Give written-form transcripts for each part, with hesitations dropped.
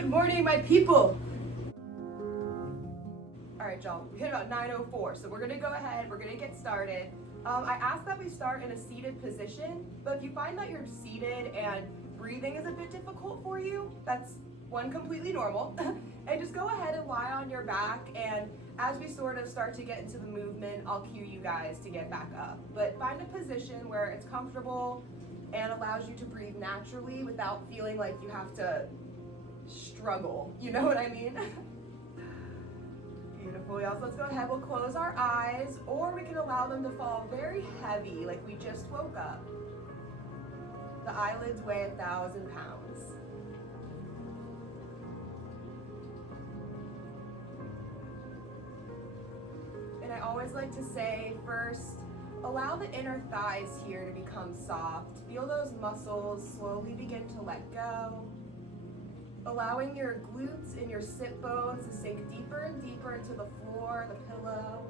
Good morning, my people. All right, y'all, we hit about 9:04, so we're gonna go ahead, we're gonna get started. I asked that we start in a seated position, but if you find that you're seated and breathing is a bit difficult for you, that's completely normal. And just go ahead and lie on your back, and as we sort of start to get into the movement, I'll cue you guys to get back up. But find a position where it's comfortable and allows you to breathe naturally without feeling like you have to struggle, you know what I mean? Beautiful, y'all. So let's go ahead, we'll close our eyes, or we can allow them to fall very heavy, like we just woke up. The eyelids weigh 1,000 pounds. And I always like to say first, allow the inner thighs here to become soft. Feel those muscles slowly begin to let go. Allowing your glutes and your sit bones to sink deeper and deeper into the floor, the pillow.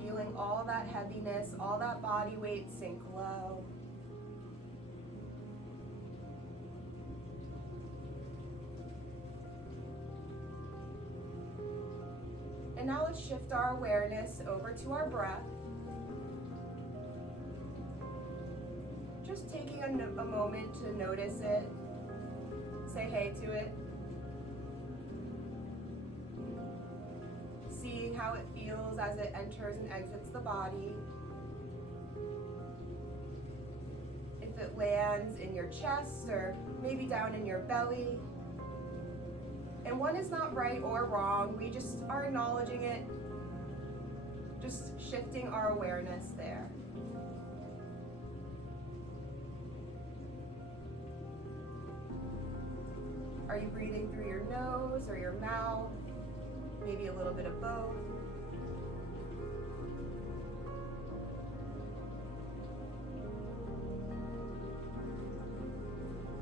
Feeling all that heaviness, all that body weight sink low. And now let's shift our awareness over to our breath. Just taking a moment to notice it, say hey to it. Seeing how it feels as it enters and exits the body. If it lands in your chest or maybe down in your belly. And one is not right or wrong, we just are acknowledging it, just shifting our awareness there. Are you breathing through your nose or your mouth? Maybe a little bit of both.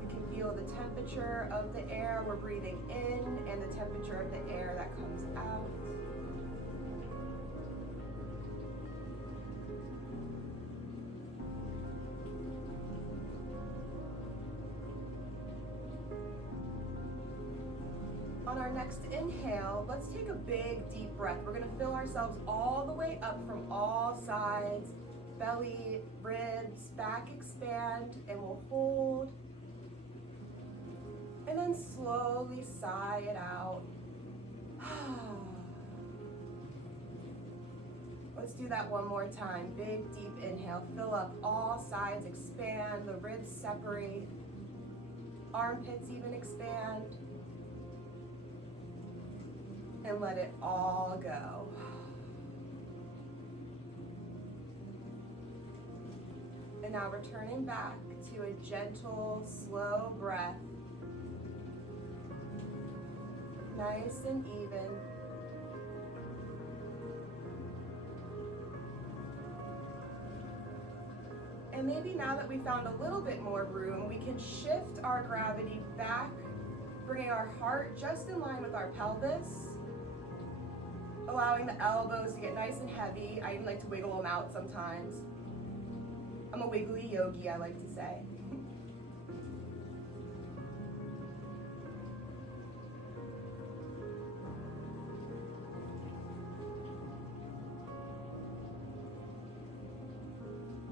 You can feel the temperature of the air we're breathing in and the temperature of the air that comes out. On our next inhale, let's take a big deep breath. We're gonna fill ourselves all the way up from all sides. Belly, ribs, back expand, and we'll hold. And then slowly sigh it out. Let's do that one more time. Big deep inhale, fill up all sides, expand, the ribs separate, armpits even expand. And let it all go. And now returning back to a gentle, slow breath. Nice and even. And maybe now that we found a little bit more room, we can shift our gravity back, bringing our heart just in line with our pelvis. Allowing the elbows to get nice and heavy. I even like to wiggle them out sometimes. I'm a wiggly yogi, I like to say.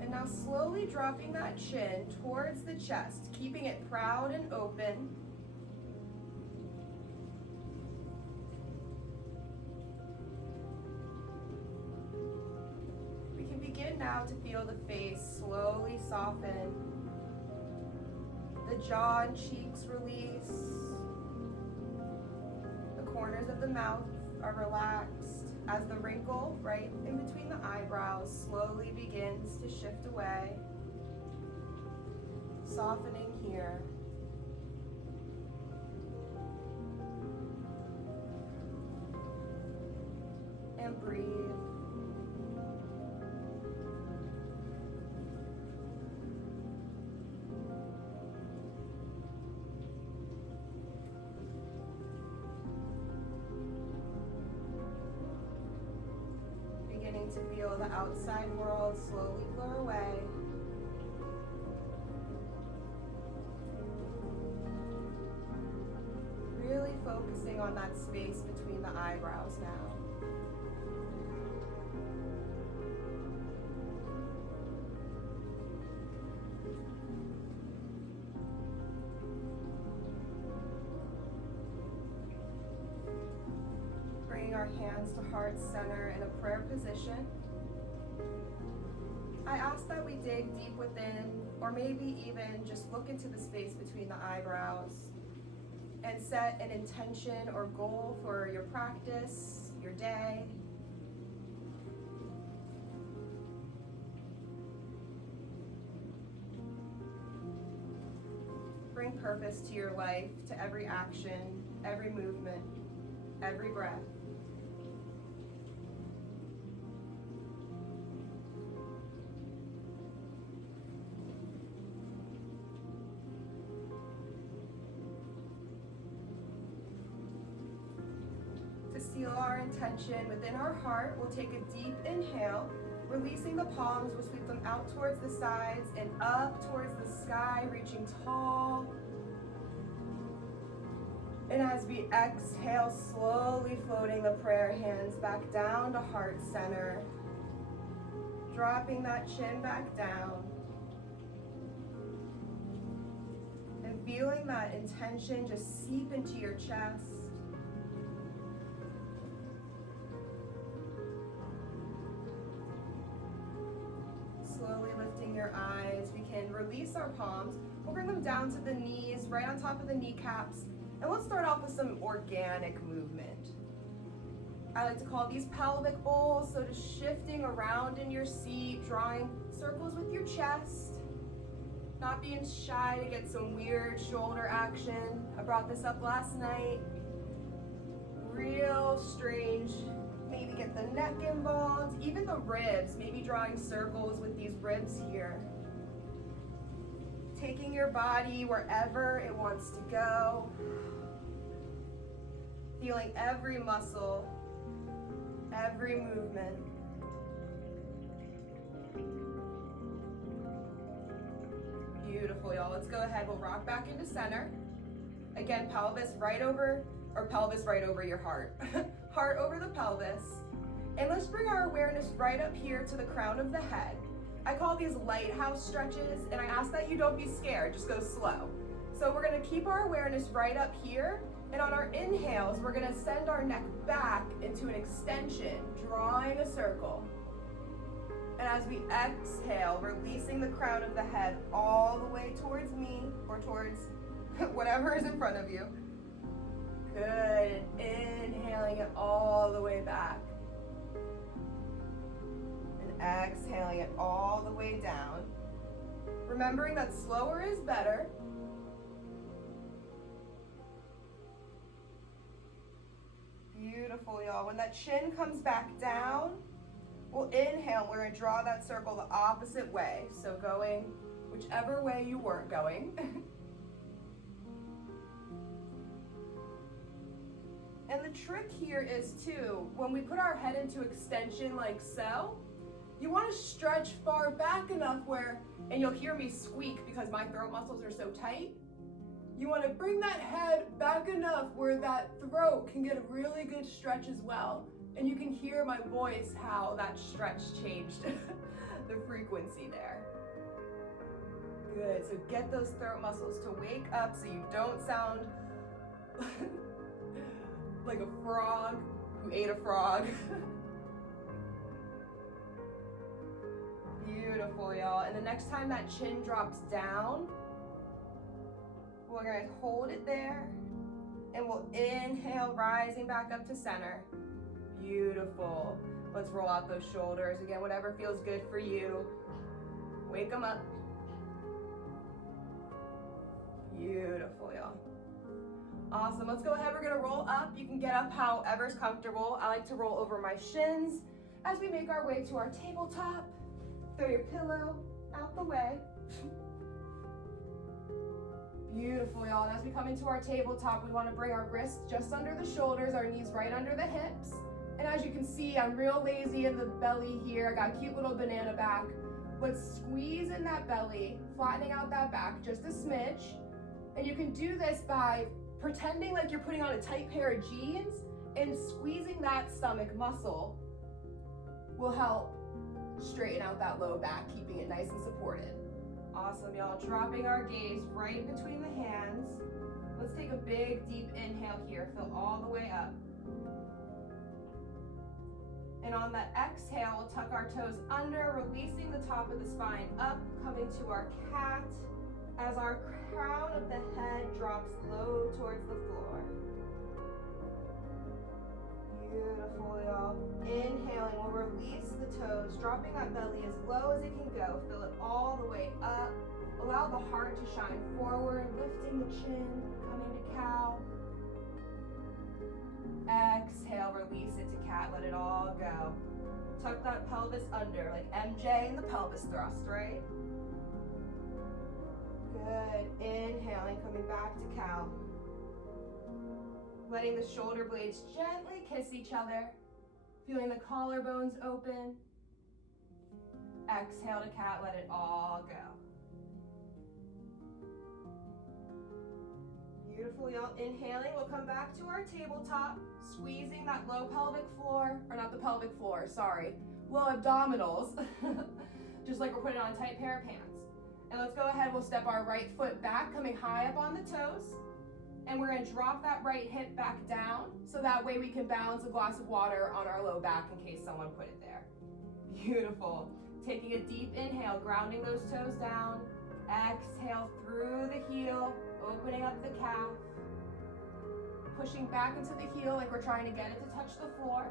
And now slowly dropping that chin towards the chest, keeping it proud and open. Begin now to feel the face slowly soften. The jaw and cheeks release. The corners of the mouth are relaxed as the wrinkle right in between the eyebrows slowly begins to shift away. Softening here. And breathe. beginning to feel the outside world slowly blur away. Really focusing on that space between the eyebrows now. Bringing our hands to heart center in a prayer position. I ask that we dig deep within, or maybe even just look into the space between the eyebrows and set an intention or goal for your practice, your day. Bring purpose to your life, to every action, every movement, every breath. To seal our intention within our heart, we'll take a deep inhale, releasing the palms. We'll sweep them out towards the sides and up towards the sky, reaching tall. And as we exhale, slowly floating the prayer hands back down to heart center, dropping that chin back down, and feeling that intention just seep into your chest. Slowly lifting your eyes, we can release our palms. We'll bring them down to the knees, right on top of the kneecaps. And let's start off with some organic movement. I like to call these pelvic bowls, so just shifting around in your seat, drawing circles with your chest, not being shy to get some weird shoulder action. I brought this up last night. Real strange. Maybe get the neck involved, even the ribs, maybe drawing circles with these ribs here. Taking your body wherever it wants to go. Feeling every muscle, every movement. Beautiful, y'all. Let's go ahead. We'll rock back into center. Again, pelvis right over your heart. Heart over the pelvis. And let's bring our awareness right up here to the crown of the head. I call these lighthouse stretches, and I ask that you don't be scared, just go slow. So we're gonna keep our awareness right up here, and on our inhales, we're gonna send our neck back into an extension, drawing a circle. And as we exhale, releasing the crown of the head all the way towards me, or towards whatever is in front of you. Good, and inhaling it all the way back. Exhaling it all the way down. Remembering that slower is better. Beautiful, y'all. When that chin comes back down, we'll inhale. We're gonna draw that circle the opposite way. So going whichever way you weren't going. And the trick here is too, when we put our head into extension like so, you want to stretch far back enough where, and you'll hear me squeak because my throat muscles are so tight, you want to bring that head back enough where that throat can get a really good stretch as well. And you can hear my voice, how that stretch changed the frequency there. Good, so get those throat muscles to wake up so you don't sound like a frog who ate a frog. Beautiful, y'all. And the next time that chin drops down, we're gonna hold it there, and we'll inhale, rising back up to center. Beautiful. Let's roll out those shoulders. Again, whatever feels good for you. Wake them up. Beautiful, y'all. Awesome. Let's go ahead. We're gonna roll up. You can get up however's comfortable. I like to roll over my shins as we make our way to our tabletop. Throw your pillow out the way. Beautiful, y'all. And as we come into our tabletop, we want to bring our wrists just under the shoulders, our knees right under the hips. And as you can see, I'm real lazy in the belly here. I got a cute little banana back. But squeeze in that belly, flattening out that back just a smidge. And you can do this by pretending like you're putting on a tight pair of jeans, and squeezing that stomach muscle will help straighten out that low back, keeping it nice and supported. Awesome, y'all. Dropping our gaze right between the hands. Let's take a big, deep inhale here. Fill all the way up. And on the exhale, we'll tuck our toes under, releasing the top of the spine up, coming to our cat as our crown of the head drops low towards the floor. Beautiful, y'all. Inhaling, we'll release the toes, dropping that belly as low as it can go. Fill it all the way up. Allow the heart to shine forward, lifting the chin, coming to cow. Exhale, release it to cat, let it all go. Tuck that pelvis under, like MJ in the pelvis thrust, right? Good. Inhaling, coming back to cow. Letting the shoulder blades gently kiss each other. Feeling the collarbones open. Exhale to cat, let it all go. Beautiful, y'all. Inhaling, we'll come back to our tabletop, squeezing that low pelvic floor, or not the pelvic floor, sorry, low abdominals, just like we're putting on a tight pair of pants. And let's go ahead, we'll step our right foot back, coming high up on the toes, and we're gonna drop that right hip back down, so that way we can balance a glass of water on our low back in case someone put it there. Beautiful. Taking a deep inhale, grounding those toes down. Exhale through the heel, opening up the calf. Pushing back into the heel like we're trying to get it to touch the floor.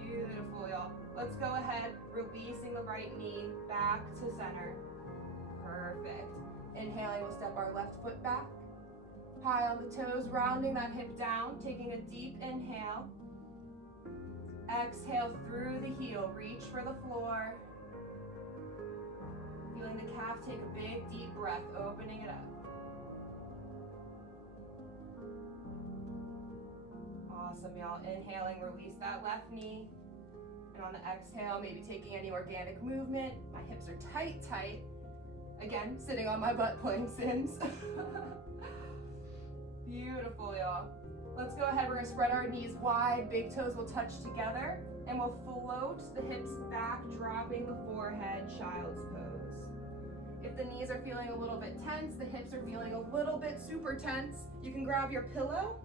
Beautiful, y'all. Let's go ahead, releasing the right knee back to center. Perfect. Inhaling, we'll step our left foot back. High on the toes, rounding that hip down, taking a deep inhale. Exhale through the heel, reach for the floor. Feeling the calf, take a big deep breath, opening it up. Awesome, y'all. Inhaling, release that left knee. And on the exhale, maybe taking any organic movement. My hips are tight, tight. Again, sitting on my butt playing Sims. Beautiful, y'all. Let's go ahead, we're gonna spread our knees wide, big toes will touch together, and we'll float the hips back, dropping the forehead, child's pose. If the knees are feeling a little bit tense, the hips are feeling a little bit super tense, you can grab your pillow,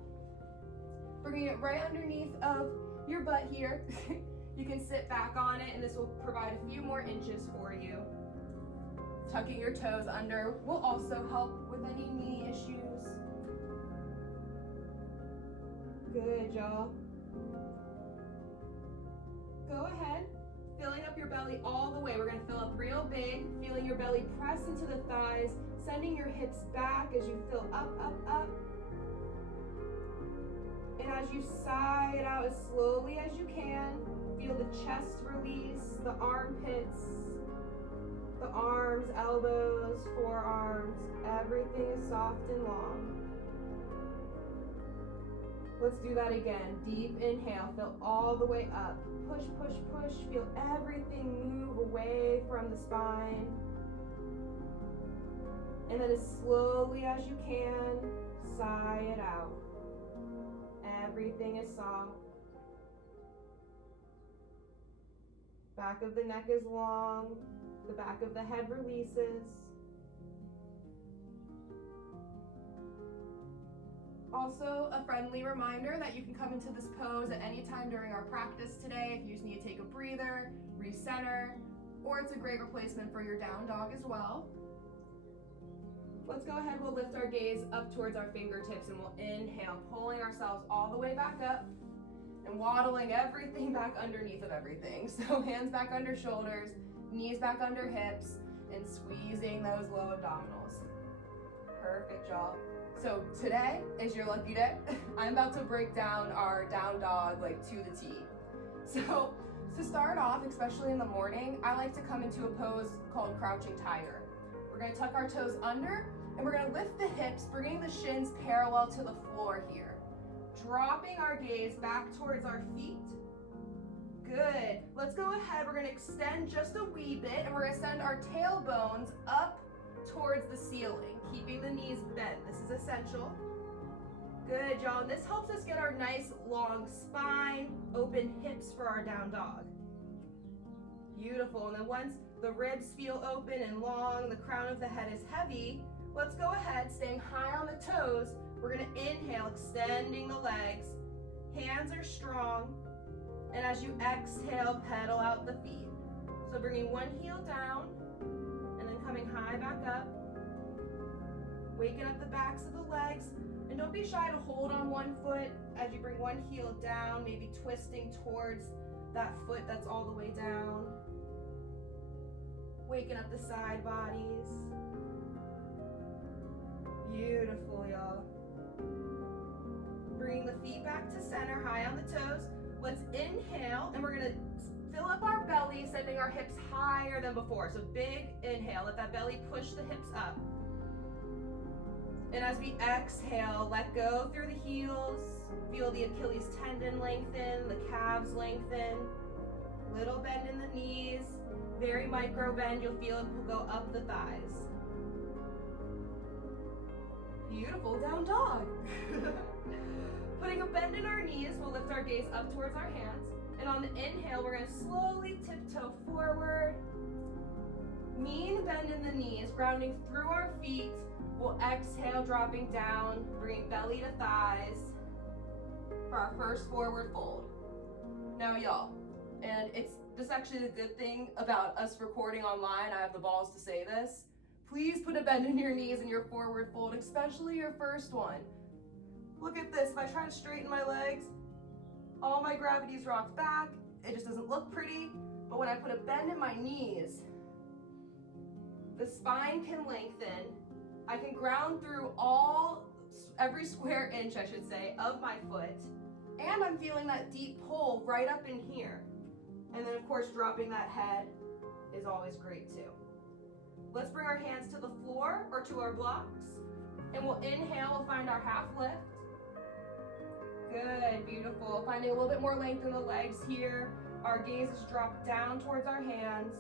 bringing it right underneath of your butt here. You can sit back on it, and this will provide a few more inches for you. Tucking your toes under will also help with any knee issues. Good, y'all. Go ahead, filling up your belly all the way. We're gonna fill up real big, feeling your belly press into the thighs, sending your hips back as you fill up, up, up. And as you sigh it out as slowly as you can, feel the chest release, the armpits, the arms, elbows, forearms, everything is soft and long. Let's do that again. Deep inhale, fill all the way up. Push, push, push. Feel everything move away from the spine. And then as slowly as you can, sigh it out. Everything is soft. Back of the neck is long. The back of the head releases. Also, a friendly reminder that you can come into this pose at any time during our practice today if you just need to take a breather, recenter, or it's a great replacement for your down dog as well. Let's go ahead, we'll lift our gaze up towards our fingertips and we'll inhale, pulling ourselves all the way back up and waddling everything back underneath of everything. So hands back under shoulders, knees back under hips, and squeezing those low abdominals. Perfect, y'all. So today is your lucky day. I'm about to break down our down dog like to the T. So to start off, especially in the morning, I like to come into a pose called crouching tiger. We're gonna tuck our toes under and we're gonna lift the hips, bringing the shins parallel to the floor here. Dropping our gaze back towards our feet. Good. Let's go ahead. We're going to extend just a wee bit, and we're going to send our tailbones up towards the ceiling, keeping the knees bent. This is essential. Good, y'all. And this helps us get our nice long spine, open hips for our down dog. Beautiful. And then once the ribs feel open and long, the crown of the head is heavy, let's go ahead, staying high on the toes. We're going to inhale, extending the legs. Hands are strong. And as you exhale, pedal out the feet. So bringing one heel down, and then coming high back up. Waking up the backs of the legs. And don't be shy to hold on one foot as you bring one heel down, maybe twisting towards that foot that's all the way down. Waking up the side bodies. Beautiful, y'all. Bringing the feet back to center, high on the toes. Let's inhale, and we're gonna fill up our belly, sending our hips higher than before. So big inhale, let that belly push the hips up. And as we exhale, let go through the heels. Feel the Achilles tendon lengthen, the calves lengthen. Little bend in the knees. Very micro bend, you'll feel it will go up the thighs. Beautiful, down dog. Putting a bend in our knees, we'll lift our gaze up towards our hands. And on the inhale, we're gonna slowly tiptoe forward. Mean bend in the knees, grounding through our feet. We'll exhale, dropping down, bringing belly to thighs for our first forward fold. Now, y'all, and this actually the good thing about us recording online, I have the balls to say this. Please put a bend in your knees in your forward fold, especially your first one. Look at this, if I try to straighten my legs, all my gravity's rocked back, it just doesn't look pretty. But when I put a bend in my knees, the spine can lengthen. I can ground through every square inch, I should say, of my foot. And I'm feeling that deep pull right up in here. And then of course, dropping that head is always great too. Let's bring our hands to the floor or to our blocks. And we'll inhale, we'll find our half lift. Good, beautiful. Finding a little bit more length in the legs here. Our gaze is dropped down towards our hands.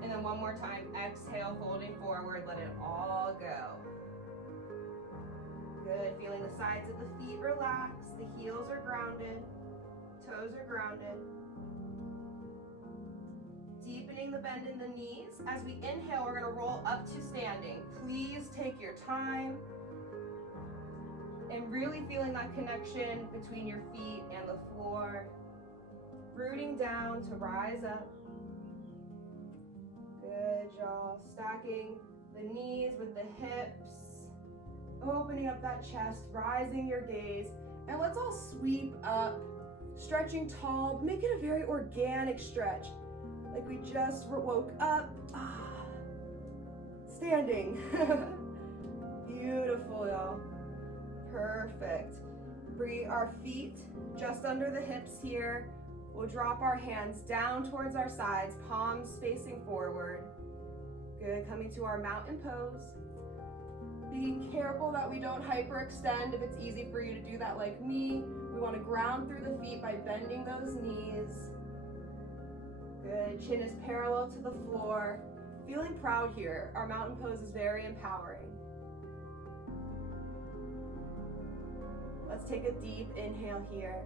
And then one more time, exhale, folding forward, let it all go. Good, feeling the sides of the feet relax, the heels are grounded, toes are grounded. Deepening the bend in the knees. As we inhale, we're gonna roll up to standing. Please take your time. And really feeling that connection between your feet and the floor. Rooting down to rise up. Good, y'all. Stacking the knees with the hips. Opening up that chest, rising your gaze. And let's all sweep up, stretching tall. Make it a very organic stretch. Like we just woke up. Standing. Beautiful, y'all. Perfect. Bring our feet just under the hips here. We'll drop our hands down towards our sides, palms facing forward. Good, coming to our mountain pose. Being careful that we don't hyperextend if it's easy for you to do that like me. We want to ground through the feet by bending those knees. Good, chin is parallel to the floor. Feeling proud here. Our mountain pose is very empowering. Let's take a deep inhale here.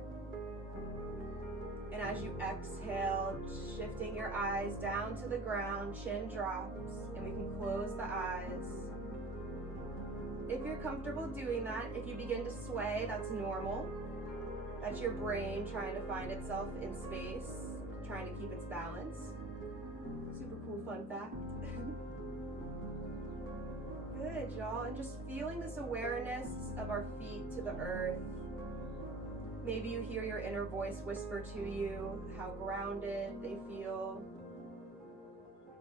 And as you exhale, shifting your eyes down to the ground, chin drops, and we can close the eyes. If you're comfortable doing that, if you begin to sway, that's normal. That's your brain trying to find itself in space, trying to keep its balance. Super cool fun fact. Good, y'all. And just feeling this awareness of our feet to the earth. Maybe you hear your inner voice whisper to you how grounded they feel.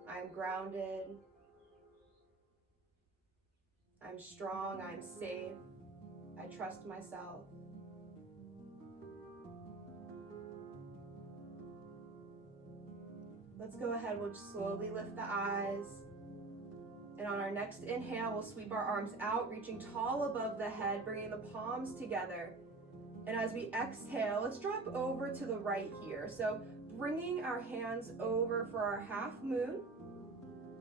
I'm grounded. I'm strong. I'm safe. I trust myself. Let's go ahead. We'll just slowly lift the eyes. And on our next inhale, we'll sweep our arms out, reaching tall above the head, bringing the palms together. And as we exhale, let's drop over to the right here. So bringing our hands over for our half moon.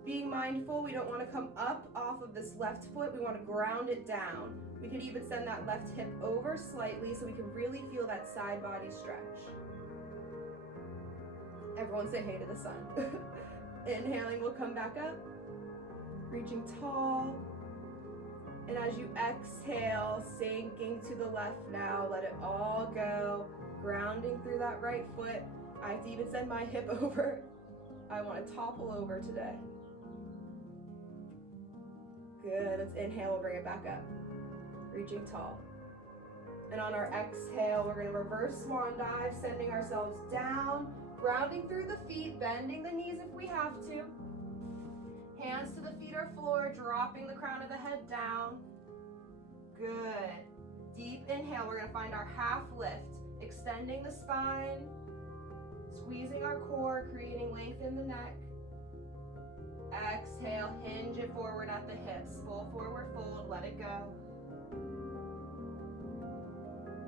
Being mindful, we don't want to come up off of this left foot. We want to ground it down. We could even send that left hip over slightly so we can really feel that side body stretch. Everyone say hey to the sun. Inhaling, we'll come back up, reaching tall. And as you exhale, sinking to the left now, let it all go, grounding through that right foot. I have to even send my hip over. I want to topple over today. Good, let's inhale, we'll bring it back up, reaching tall. And on our exhale, we're gonna reverse swan dive, sending ourselves down, grounding through the feet, bending the knees if we have to. Hands to the feet or floor, dropping the crown of the head down. Good. Deep inhale, we're gonna find our half lift, extending the spine, squeezing our core, creating length in the neck. Exhale, hinge it forward at the hips, full forward fold, let it go.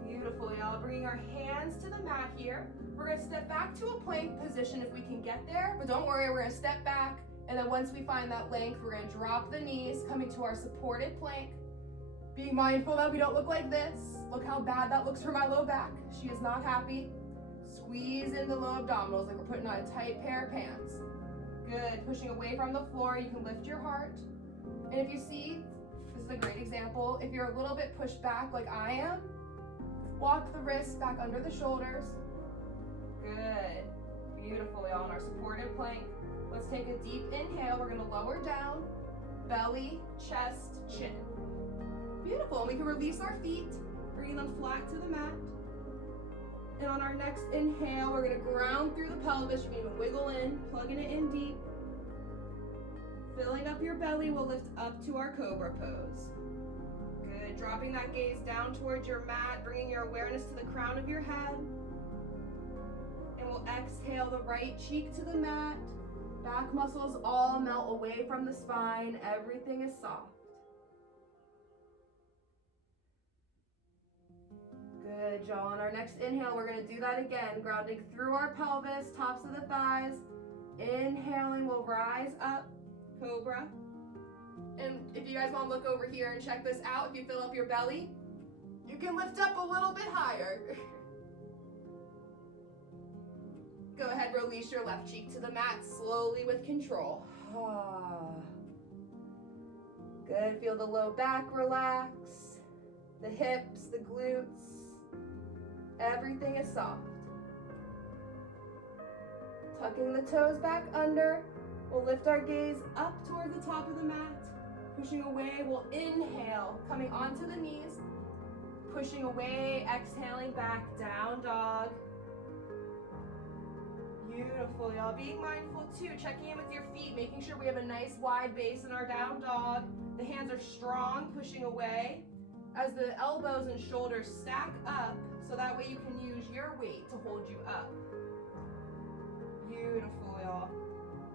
Beautiful, y'all. Bringing our hands to the mat here. We're gonna step back to a plank position if we can get there, but don't worry, we're gonna step back, and then once we find that length, we're gonna drop the knees, coming to our supported plank. Being mindful that we don't look like this. Look how bad that looks for my low back. She is not happy. Squeeze in the low abdominals like we're putting on a tight pair of pants. Good, pushing away from the floor, you can lift your heart. And if you see, this is a great example, if you're a little bit pushed back like I am, walk the wrists back under the shoulders. Good, beautiful, y'all, in our supported plank. Let's take a deep inhale, we're gonna lower down, belly, chest, chin. Beautiful, and we can release our feet, bringing them flat to the mat. And on our next inhale, we're gonna ground through the pelvis. You can even wiggle in, plugging it in deep. Filling up your belly, we'll lift up to our cobra pose. Good, dropping that gaze down towards your mat, bringing your awareness to the crown of your head. And we'll exhale the right cheek to the mat. Back muscles all melt away from the spine. Everything is soft. Good, y'all. On our next inhale, we're gonna do that again, grounding through our pelvis, tops of the thighs. Inhaling, we'll rise up, cobra. And if you guys wanna look over here and check this out, if you fill up your belly, you can lift up a little bit higher. Go ahead, release your left cheek to the mat slowly with control. Good, feel the low back relax, the hips, the glutes. Everything is soft. Tucking the toes back under. We'll lift our gaze up towards the top of the mat. Pushing away, we'll inhale, coming onto the knees. Pushing away, exhaling back, down dog. Beautiful, y'all. Being mindful too, checking in with your feet, making sure we have a nice wide base in our down dog. The hands are strong, pushing away. As the elbows and shoulders stack up, so that way you can use your weight to hold you up. Beautiful, y'all.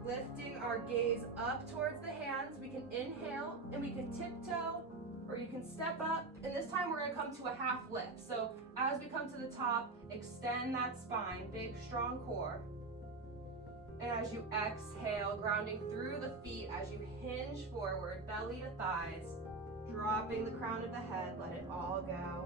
Lifting our gaze up towards the hands. We can inhale and we can tiptoe, or you can step up. And this time we're gonna come to a half lift. So as we come to the top, extend that spine, big, strong core. And as you exhale, grounding through the feet as you hinge forward, belly to thighs. Dropping the crown of the head, let it all go.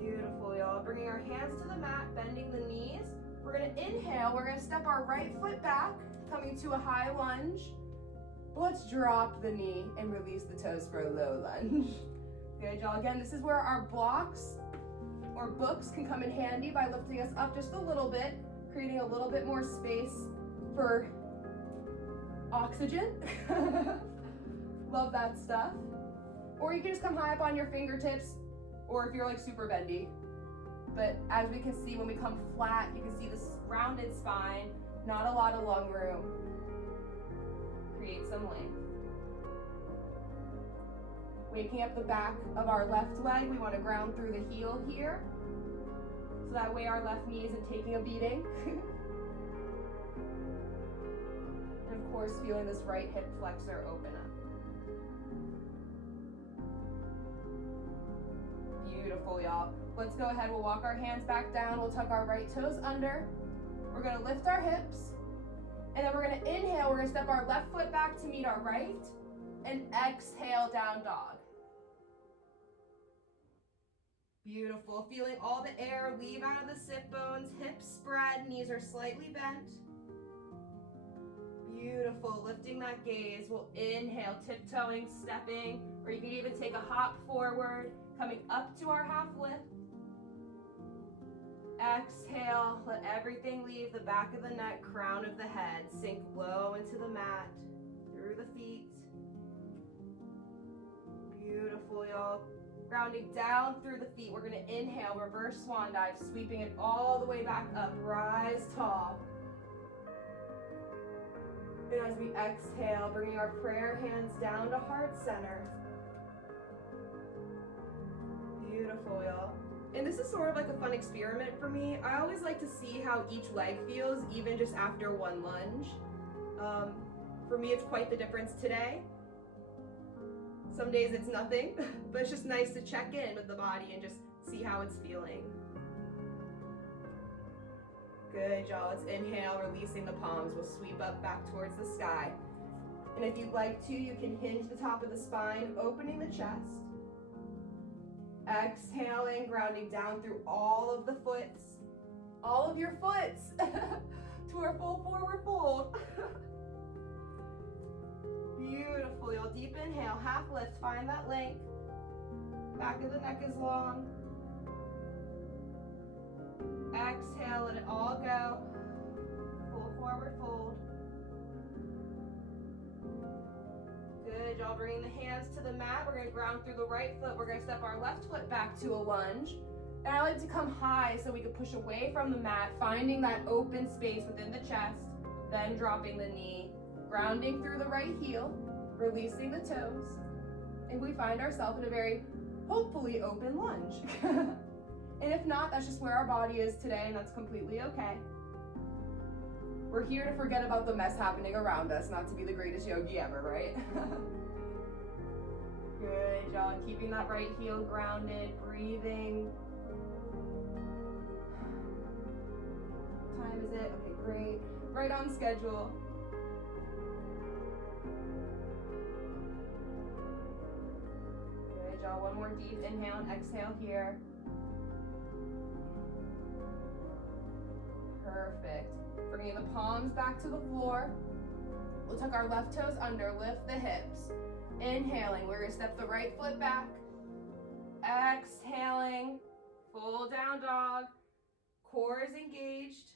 Beautiful, y'all. Bringing our hands to the mat, bending the knees. We're gonna inhale, we're gonna step our right foot back, coming to a high lunge. Let's drop the knee and release the toes for a low lunge. Good, y'all. Again, this is where our blocks or books can come in handy by lifting us up just a little bit, creating a little bit more space for oxygen. Love that stuff. Or you can just come high up on your fingertips, or if you're like super bendy. But as we can see, when we come flat, you can see this rounded spine, not a lot of lung room. Create some length. Waking up the back of our left leg, we want to ground through the heel here. So that way our left knee isn't taking a beating. And of course, course, feeling this right hip flexor open up. Beautiful, y'all. Let's go ahead, we'll walk our hands back down, we'll tuck our right toes under. We're gonna lift our hips, and then we're gonna inhale, we're gonna step our left foot back to meet our right, and exhale, down dog. Beautiful, feeling all the air leave out of the sit bones, hips spread, knees are slightly bent. Beautiful, lifting that gaze. We'll inhale, tiptoeing, stepping, or you can even take a hop forward, coming up to our half lift. Exhale, let everything leave the back of the neck, crown of the head. Sink low into the mat, through the feet. Beautiful, y'all. Grounding down through the feet. We're gonna inhale, reverse swan dive, sweeping it all the way back up. Rise tall. And as we exhale, bringing our prayer hands down to heart center. Beautiful, y'all. And this is sort of like a fun experiment for me. I always like to see how each leg feels, even just after one lunge. For me, it's quite the difference today. Some days it's nothing, but it's just nice to check in with the body and just see how it's feeling. Good, y'all. Let's inhale, releasing the palms. We'll sweep up back towards the sky. And if you'd like to, you can hinge the top of the spine, opening the chest. Exhaling, grounding down through all of the foots. All of your foots to our full forward fold. Beautiful, y'all. Deep inhale, half lift, find that length. Back of the neck is long. Exhale, let it all go. Full forward fold. Good, y'all. Bringing the hands to the mat. We're going to ground through the right foot. We're going to step our left foot back to a lunge. And I like to come high so we can push away from the mat, finding that open space within the chest, then dropping the knee, grounding through the right heel, releasing the toes, and we find ourselves in a very, hopefully, open lunge. And if not, that's just where our body is today, and that's completely okay. We're here to forget about the mess happening around us, not to be the greatest yogi ever, right? Good, y'all. Keeping that right heel grounded, breathing. What time is it? Okay, great. Right on schedule. Good, y'all. One more deep inhale and exhale here. Perfect. Bringing the palms back to the floor. We'll tuck our left toes under, lift the hips. Inhaling, we're gonna step the right foot back. Exhaling, full down dog. Core is engaged.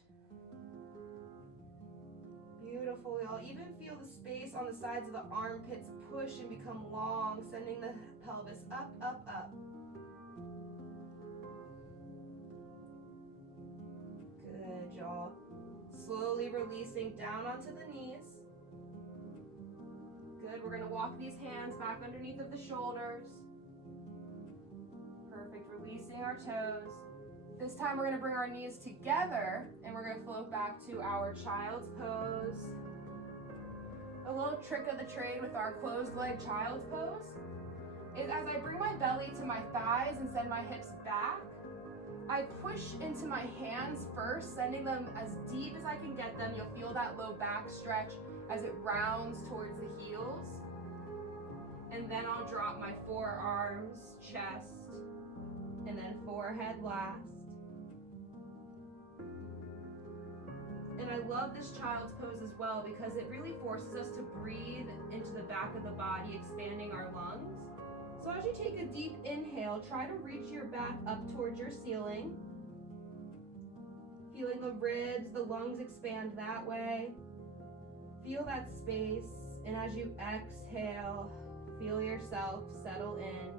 Beautiful, y'all. Even feel the space on the sides of the armpits push and become long, sending the pelvis up, up, up. Good, y'all. Slowly releasing down onto the knees. Good, we're gonna walk these hands back underneath of the shoulders. Perfect, releasing our toes. This time we're gonna bring our knees together and we're gonna float back to our child's pose. A little trick of the trade with our closed leg child's pose is as I bring my belly to my thighs and send my hips back, I push into my hands first, sending them as deep as I can get them. You'll feel that low back stretch as it rounds towards the heels. And then I'll drop my forearms, chest, and then forehead last. And I love this child's pose as well because it really forces us to breathe into the back of the body, expanding our lungs. So as you take a deep inhale, try to reach your back up towards your ceiling. Feeling the ribs, the lungs expand that way. Feel that space, and as you exhale, feel yourself settle in.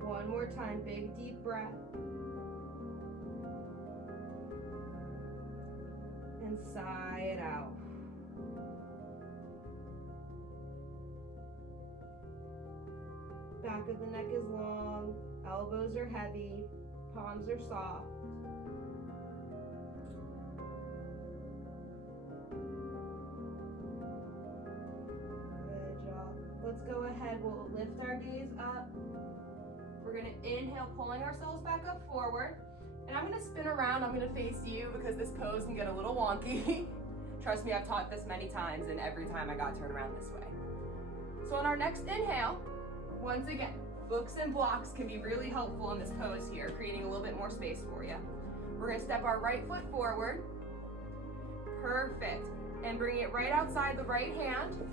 One more time, big deep breath. And sigh it out. Back of the neck is long, elbows are heavy, palms are soft. let's go ahead. We'll lift our gaze up. We're gonna inhale, pulling ourselves back up forward. And I'm gonna spin around. I'm gonna face you because this pose can get a little wonky. Trust me, I've taught this many times and every time I got turned around this way. So on our next inhale, once again, books and blocks can be really helpful in this pose here, creating a little bit more space for you. We're gonna step our right foot forward. Perfect. And bring it right outside the right hand.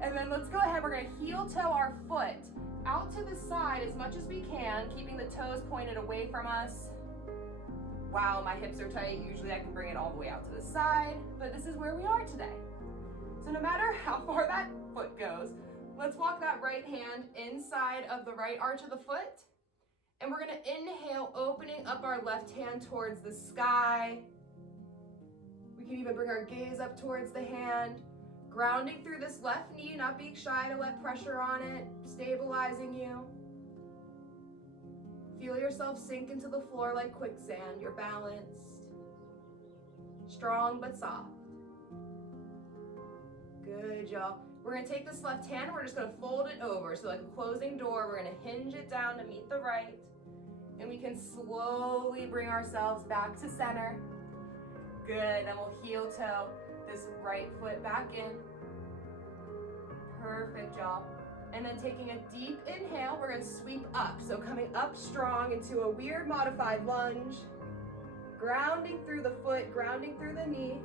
And then let's go ahead, we're gonna heel toe our foot out to the side as much as we can, keeping the toes pointed away from us. Wow, my hips are tight. Usually I can bring it all the way out to the side, but this is where we are today. So no matter how far that foot goes, let's walk that right hand inside of the right arch of the foot. And we're gonna inhale, opening up our left hand towards the sky. We can even bring our gaze up towards the hand, grounding through this left knee, not being shy to let pressure on it, stabilizing you. Feel yourself sink into the floor like quicksand. You're balanced, strong but soft. Good, y'all. We're gonna take this left hand, we're just gonna fold it over. So like a closing door, we're gonna hinge it down to meet the right. And we can slowly bring ourselves back to center. Good, then we'll heel toe this right foot back in. Perfect, y'all. And then taking a deep inhale, we're gonna sweep up. So coming up strong into a weird modified lunge. Grounding through the foot, grounding through the knee.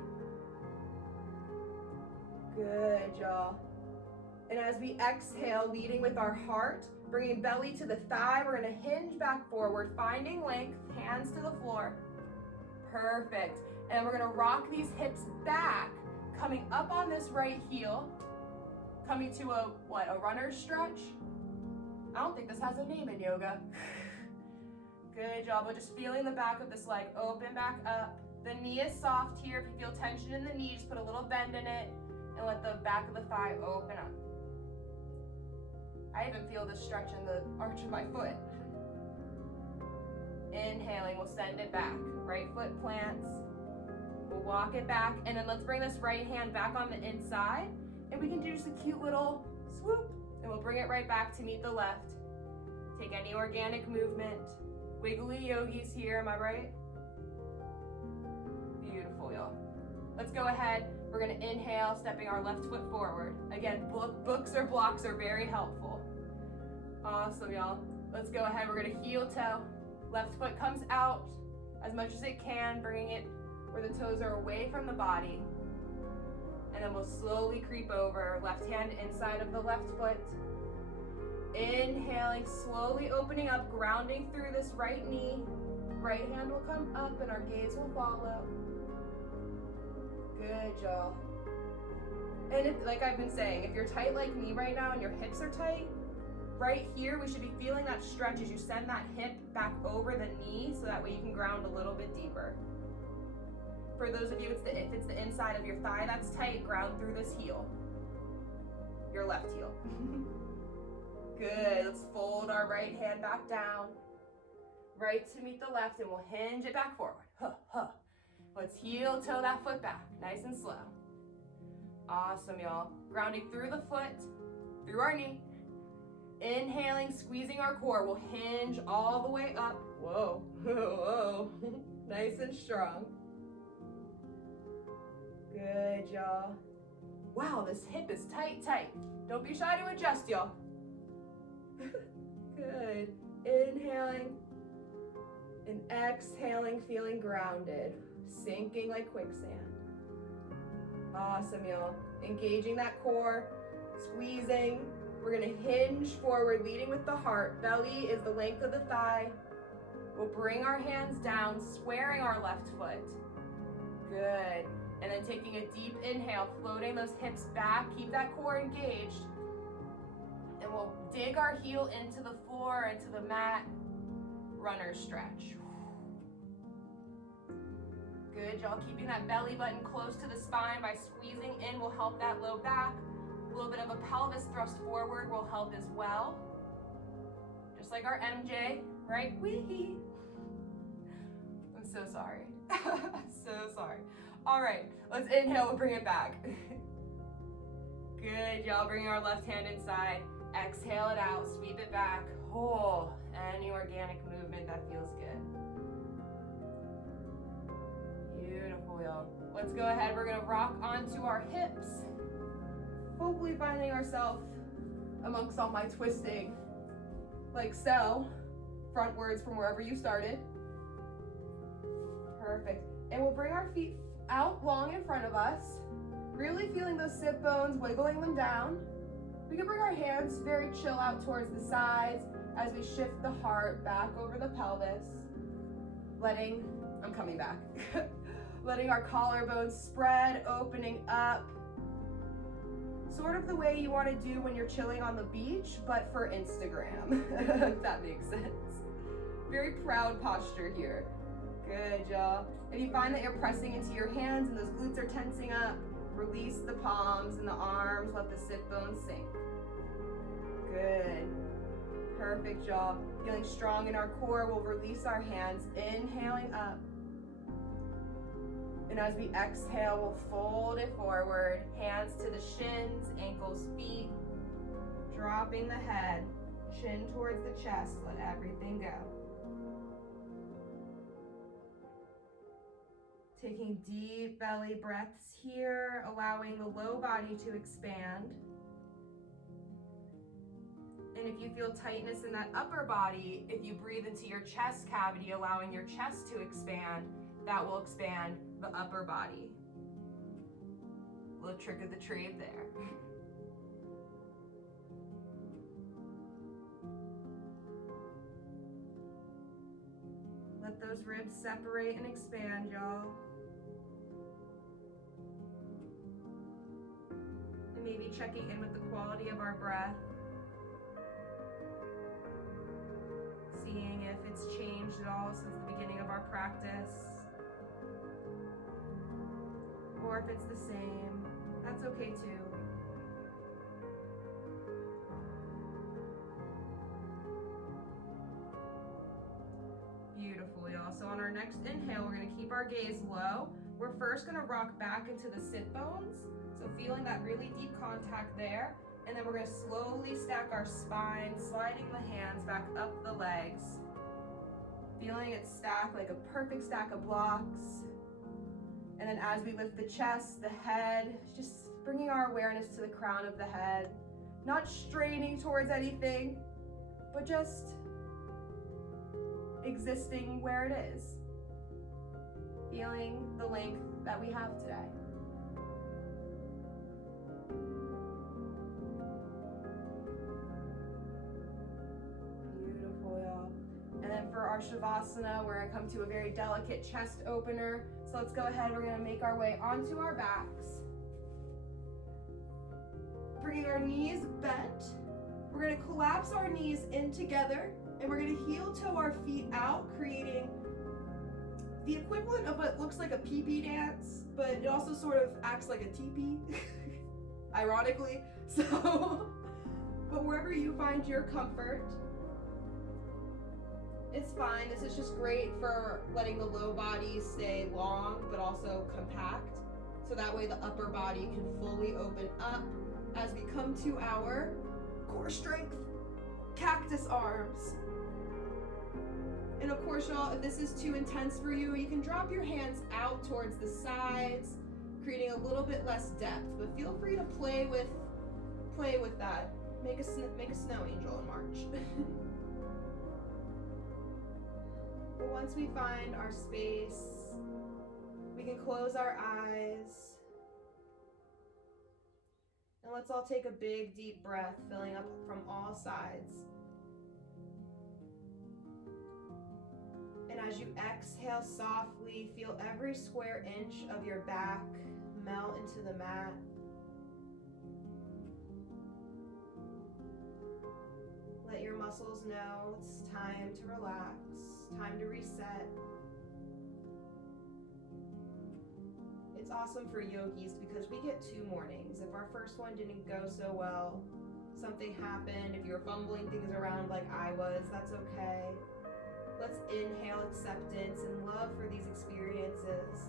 Good, y'all. And as we exhale, leading with our heart, bringing belly to the thigh, we're gonna hinge back forward, finding length, hands to the floor. Perfect. And we're gonna rock these hips back, coming up on this right heel, coming to a runner's stretch? I don't think this has a name in yoga. Good job, but just feeling the back of this leg open back up. The knee is soft here. If you feel tension in the knee, just put a little bend in it and let the back of the thigh open up. I even feel the stretch in the arch of my foot. Inhaling, we'll send it back. Right foot plants. We'll walk it back, and then let's bring this right hand back on the inside, and we can do just a cute little swoop, and we'll bring it right back to meet the left. Take any organic movement. Wiggly yogis here, am I right? Beautiful, y'all. Let's go ahead. We're gonna inhale, stepping our left foot forward. Again, books or blocks are very helpful. Awesome, y'all. Let's go ahead, we're gonna heel toe. Left foot comes out as much as it can, bringing it where the toes are away from the body. And then we'll slowly creep over, left hand inside of the left foot. Inhaling, slowly opening up, grounding through this right knee. Right hand will come up and our gaze will follow. Good, y'all. And if, like I've been saying, if you're tight like me right now and your hips are tight, right here we should be feeling that stretch as you send that hip back over the knee so that way you can ground a little bit deeper. For those of you, if it's the inside of your thigh that's tight, ground through this heel. Your left heel. Good, let's fold our right hand back down. Right to meet the left, and we'll hinge it back forward. Huh, huh. Let's heel toe that foot back, nice and slow. Awesome, y'all. Grounding through the foot, through our knee. Inhaling, squeezing our core. We'll hinge all the way up. Whoa, whoa, nice and strong. Good, y'all. Wow, this hip is tight, tight. Don't be shy to adjust, y'all. Good. Inhaling and exhaling, feeling grounded, sinking like quicksand. Awesome, y'all. Engaging that core, squeezing. We're gonna hinge forward, leading with the heart. Belly is the length of the thigh. We'll bring our hands down, squaring our left foot. Good. And then taking a deep inhale, floating those hips back, keep that core engaged. And we'll dig our heel into the floor, into the mat. Runner stretch. Good, y'all. Keeping that belly button close to the spine by squeezing in will help that low back. A little bit of a pelvis thrust forward will help as well. Just like our MJ, right? Wee. I'm so sorry. I'm so sorry. All right, let's inhale, we'll bring it back. Good, y'all. Bring our left hand inside. Exhale it out, sweep it back. Oh, any organic movement that feels good. Beautiful, y'all. Let's go ahead. We're gonna rock onto our hips. Hopefully finding ourselves amongst all my twisting, like so. Frontwards from wherever you started. Perfect. And we'll bring our feet out long in front of us. Really feeling those sit bones, wiggling them down. We can bring our hands very chill out towards the sides as we shift the heart back over the pelvis. I'm coming back. Letting our collarbones spread, opening up. Sort of the way you want to do when you're chilling on the beach, but for Instagram, if that makes sense. Very proud posture here. Good, y'all. If you find that you're pressing into your hands and those glutes are tensing up, release the palms and the arms, let the sit bones sink. Good. Perfect, y'all. Feeling strong in our core, we'll release our hands, inhaling up. And as we exhale, we'll fold it forward, hands to the shins, ankles, feet, dropping the head, chin towards the chest, let everything go. Taking deep belly breaths here, allowing the low body to expand. And if you feel tightness in that upper body, if you breathe into your chest cavity, allowing your chest to expand, that will expand the upper body. Little trick of the trade there. Let those ribs separate and expand, y'all. And maybe checking in with the quality of our breath. Seeing if it's changed at all since the beginning of our practice. Or if it's the same, that's okay too. Beautiful, y'all. So on our next inhale, we're gonna keep our gaze low. We're first gonna rock back into the sit bones. So feeling that really deep contact there. And then we're gonna slowly stack our spine, sliding the hands back up the legs. Feeling it stack like a perfect stack of blocks. And then as we lift the chest, the head, just bringing our awareness to the crown of the head. Not straining towards anything, but just existing where it is. Feeling the length that we have today. Beautiful, y'all. And then for our Shavasana, we're gonna come to a very delicate chest opener. So let's go ahead, we're gonna make our way onto our backs. Bringing our knees bent. We're gonna collapse our knees in together and we're gonna heel toe our feet out, creating the equivalent of what looks like a pee-pee dance, but it also sort of acts like a teepee, ironically. So, but wherever you find your comfort, it's fine. This is just great for letting the low body stay long, but also compact. So that way the upper body can fully open up as we come to our core strength cactus arms. And of course, y'all, if this is too intense for you, you can drop your hands out towards the sides, creating a little bit less depth, but feel free to play with that. Make a snow angel in March. But once we find our space, we can close our eyes. And let's all take a big, deep breath, filling up from all sides. And as you exhale softly, feel every square inch of your back melt into the mat. Let your muscles know it's time to relax, time to reset. It's awesome for yogis because we get 2 mornings. If our first one didn't go so well, something happened, if you're fumbling things around like I was, that's okay. Let's inhale acceptance and love for these experiences.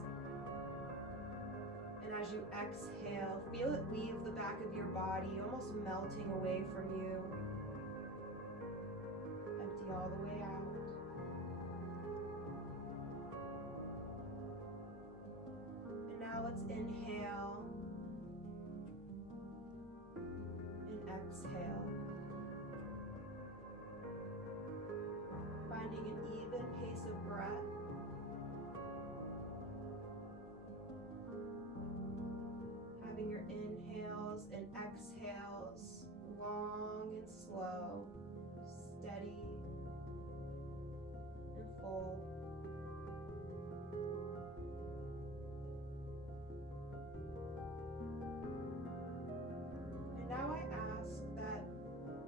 And as you exhale, feel it leave the back of your body, almost melting away from you. Empty all the way out. And now let's inhale and exhale. Finding an even pace of breath. Having your inhales and exhales long and slow, steady and full. And now I ask that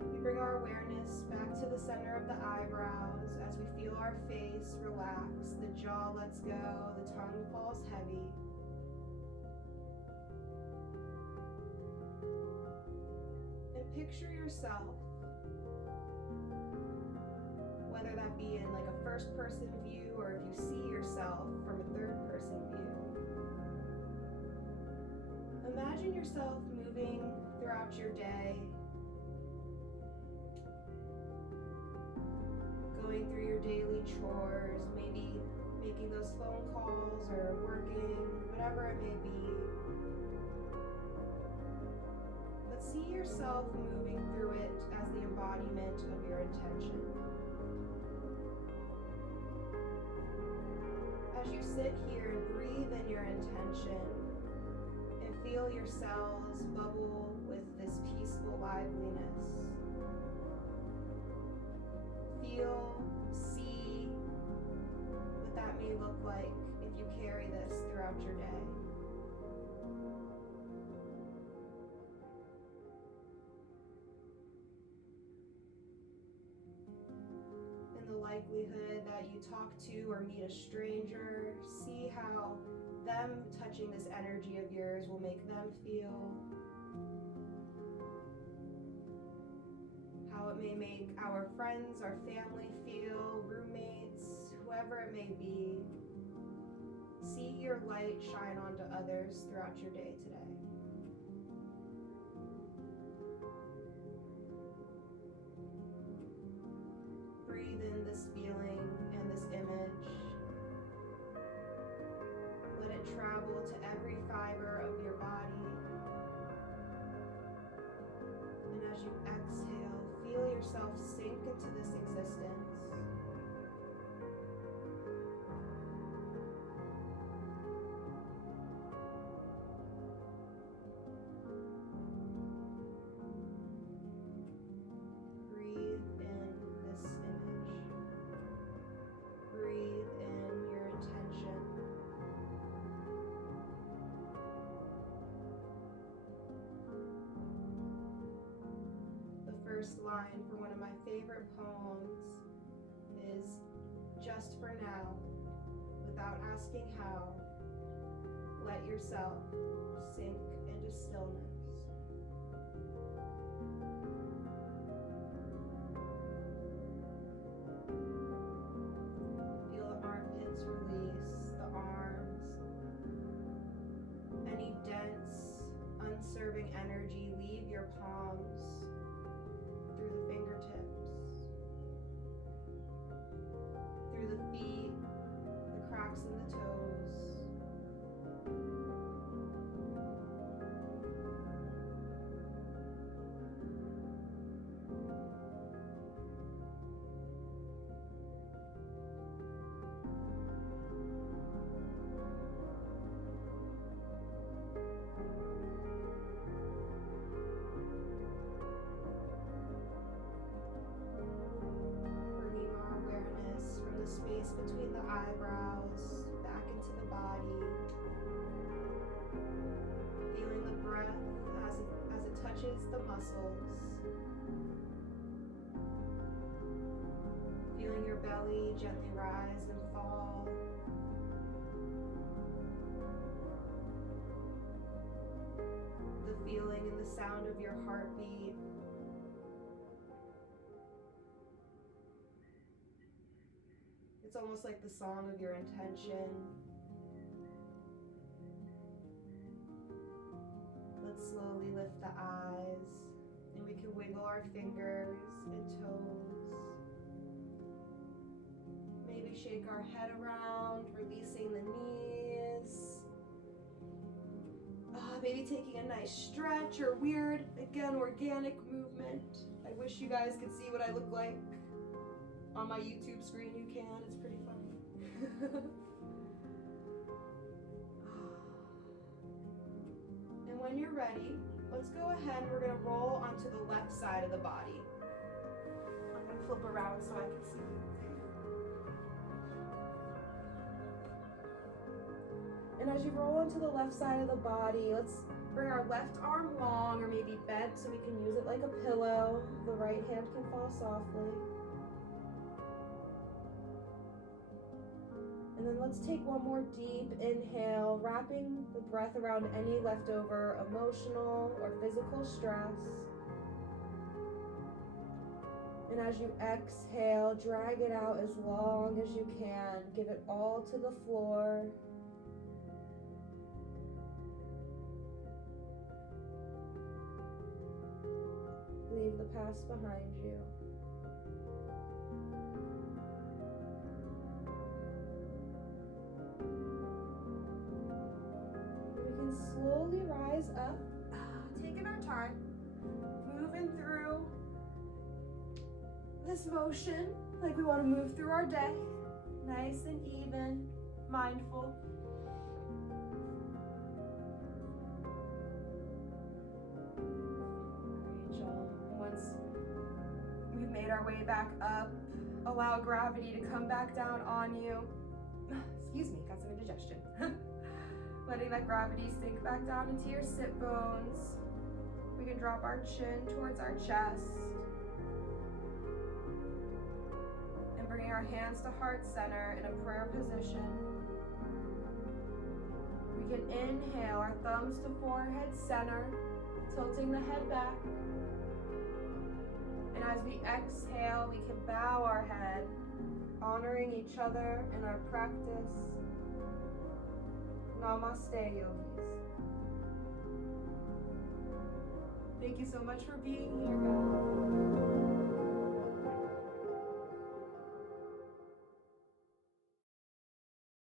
we bring our awareness back to the center of the eyebrows as we feel our face relax, the jaw lets go, the tongue falls heavy. Picture yourself, whether that be in like a first person view or if you see yourself from a third person view. Imagine yourself moving throughout your day, going through your daily chores, maybe making those phone calls or working, whatever it may be. See yourself moving through it as the embodiment of your intention. As you sit here and breathe in your intention and feel your cells bubble with this peaceful liveliness. Feel, see what that may look like if you carry this throughout your day. Likelihood that you talk to or meet a stranger, see how them touching this energy of yours will make them feel, how it may make our friends, our family feel, roommates, whoever it may be. See your light shine onto others throughout your day today. Breathe in this feeling and this image. Let it travel to every fiber of your body. And as you exhale, feel yourself sink into this existence. First line for one of my favorite poems is, just for now, without asking how, let yourself sink into stillness. Feel the armpits release, the arms, any dense, unserving energy leave your palms, through the fingertips, through the feet, the cracks in the toes. Space between the eyebrows, back into the body. Feeling the breath as it touches the muscles. Feeling your belly gently rise and fall. The feeling and the sound of your heartbeat. It's almost like the song of your intention. slowly lift the eyes, and we can wiggle our fingers and toes. Maybe shake our head around, releasing the knees. Maybe taking a nice stretch or weird, again, organic movement. I wish you guys could see what I look like. On my YouTube screen, you can. It's pretty funny. And when you're ready, let's go ahead and we're going to roll onto the left side of the body. I'm going to flip around so I can see you. And as you roll onto the left side of the body, let's bring our left arm long or maybe bent so we can use it like a pillow. The right hand can fall softly. And then let's take one more deep inhale, wrapping the breath around any leftover emotional or physical stress. And as you exhale, drag it out as long as you can. Give it all to the floor. Leave the past behind you. We can slowly rise up, taking our time, moving through this motion like we want to move through our day, nice and even, mindful. Once we've made our way back up, allow gravity to come back down on you. Excuse me, got some indigestion. Letting that gravity sink back down into your sit bones. We can drop our chin towards our chest. And bringing our hands to heart center in a prayer position. We can inhale our thumbs to forehead center, tilting the head back. And as we exhale, we can bow our head, honoring each other in our practice. Namaste, yogis. Thank you so much for being here, guys.